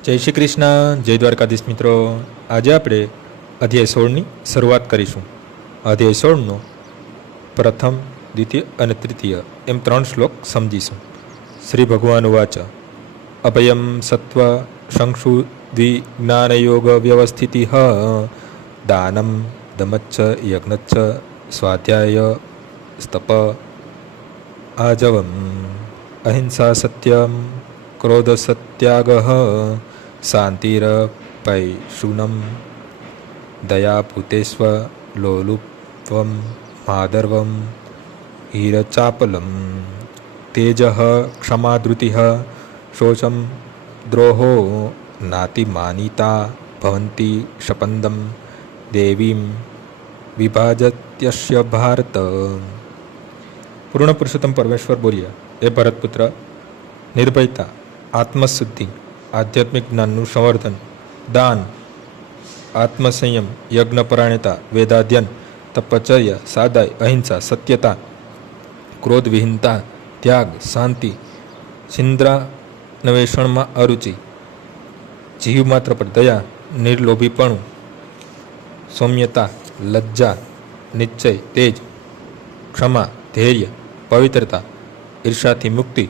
જય શ્રી કૃષ્ણ, જય દ્વારકાધીશ મિત્રો. આજે આપણે અધ્યાય 16ની શરૂઆત કરીશું. અધ્યાય 16નો પ્રથમ, દ્વિતીય અને તૃતીય એમ 3 શ્લોક સમજીશું. શ્રી ભગવાન વાચ અભયમ સત્વ સંક્ષુ દ્વિજ્ઞાનયોગ વ્યવસ્થિતિ દાનમ દમચ્ચ યજ્ઞચ્ચ સ્વાધ્યાય સ્તપ આજવમ અહિંસા સત્યમ ક્રોધ સત્યાગ શાંતિરપૈશુનમ દયા ભૂતેશ્વ લોલુપમ માધર્વમ હીરચાપલમ તેજ ક્ષમાધૃતિ શોચમ દ્રોહો નાતિમાનિતા ભવંતી શપંદમ દેવીમ વિભાજત્યસ્ય ભારત. પૂર્ણ પુરુષોત્તમ પરમેશ્વર બોલ્યા, એ ભરતપુત્ર, નિર્ભયતા, આત્મશુદ્ધિ, આધ્યાત્મિક જ્ઞાનનું સંવર્ધન, દાન, આત્મસંયમ, યજ્ઞપરાયણતા, વેદાધ્યન, તપશ્ચર્યા, સાદાઈ, અહિંસા, સત્યતા, ક્રોધવિહીનતા, ત્યાગ, શાંતિ, છિન્દ્રાન્વેષણમાં અરુચિ, જીવ માત્ર પર દયા, નિર્લોભીપણું, સૌમ્યતા, લજ્જા, નિશ્ચય, તેજ, ક્ષમા, ધૈર્ય, પવિત્રતા, ઈર્ષાથી મુક્તિ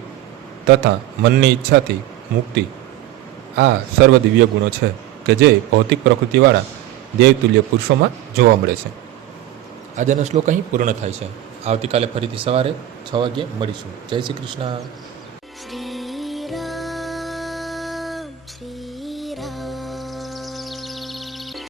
તથા મનની ઈચ્છાથી મુક્તિ, આ સર્વ દિવ્ય ગુણો છે કે જે ભૌતિક પ્રકૃતિવાળા દેવતુલ્ય પુરુષોમાં જોવા મળે છે. આજનો શ્લોક અહીં પૂર્ણ થાય છે. આવતીકાલે ફરીથી સવારે 6 વાગ્યે મળીશું. જય શ્રી કૃષ્ણ.